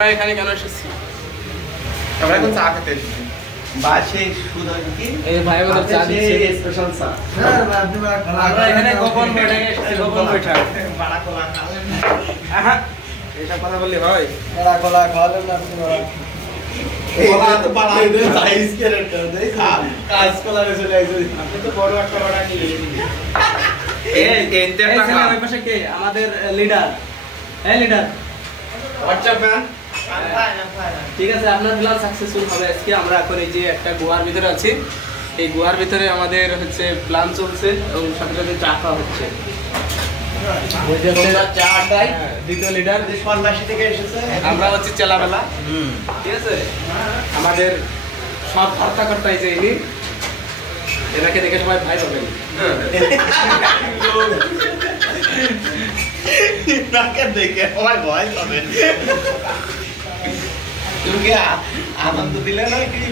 এখানে কেন এসেছি? আমরা এখন চা খেতে এসেছি। বা সেই সুদা কি এই ভাই আমাদের চা দিচ্ছে। স্পেশাল চা হ্যাঁ ভাই আপনি বড় খোলা আমরা এখানে গোপন বৈঠকে এসেছি, গোপন বৈঠক। বাড়া কোলা খাবেন আহা, এইসব কথা বললি হয়? বড় খোলা খাওয়ালেন না আপনি বড় কোলা তো পালা দে সাইজ করে দেই কাজ কোলা রে চলে আইছে আপনি তো বড় একটা বড়া নিয়ে এসেছেন। এই এতে এই ছেলে টাকা ওই পাশে কে? আমাদের লিডার। এই লিডার। হোয়াটসঅ্যাপ ম্যান ঠিক আছে, আপনার প্ল্যান সাকসেসফুল হবে আজকে। আমরা এখন এই যে একটা গুহার ভিতরে আছি। এই গুহার ভিতরে আমাদের হচ্ছে প্ল্যান চলছে এবং সাথে সাথে চা খাওয়া হচ্ছে। ওই যে হচ্ছে চা আড্ডায় দ্বিতীয় লিডার। সন্ন্যাসী থেকে এসেছে আমরা হচ্ছে চেলাবেলা। ঠিক আছে, আমাদের সব কর্তা এই যে ইনি, এনাকে দেখে সবাই ভাই পাবেন। নাকে দেখে সবাই ভয় পাবে তুমি কি আনন্দ দিলে না কি